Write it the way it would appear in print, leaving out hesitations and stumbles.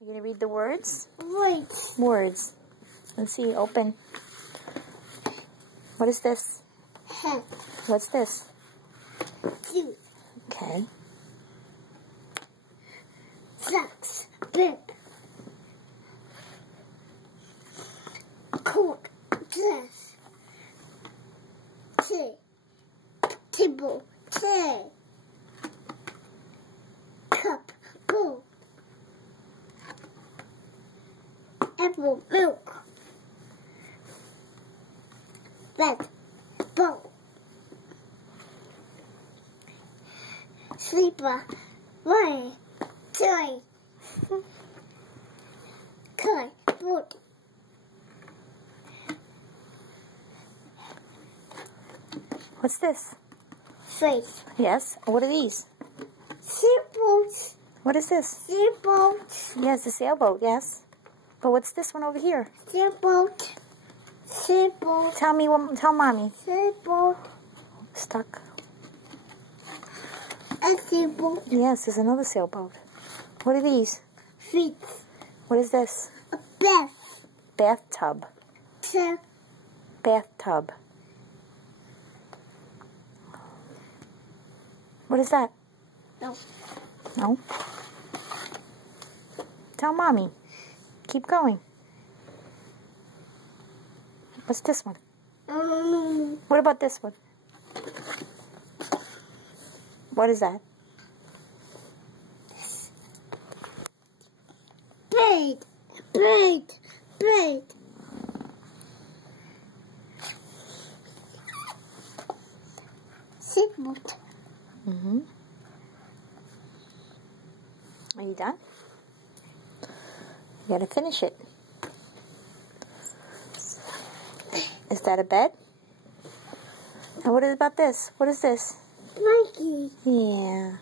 You gonna read the words? Words. Words. Let's see. Open. What is this? Head. What's this? Tooth. Okay. Socks. Bib. Coat. Dress. Tea. Table. Tray. Cup. Bowl. Apple. Milk. Bed. Bowl. Sleeper. Wine. Toy. Toy. Food. What's this? Face. Yes. What are these? Sailboat. What is this? Sailboat. Yes, a sailboat. Yes. But what's this one over here? Sailboat. Sailboat. Tell me. Tell mommy. Sailboat. Stuck. A sailboat. Yes, there's another sailboat. What are these? Feet. What is this? A bath. Bathtub. Bathtub. What is that? No. No. Tell mommy. Keep going. What's this one? What about this one? What is that? Braid. Braid. Braid. Sailboat. Mm-hmm. Are you done? You gotta finish it. Is that a bed? And what about this? What is this? Monkey. Yeah.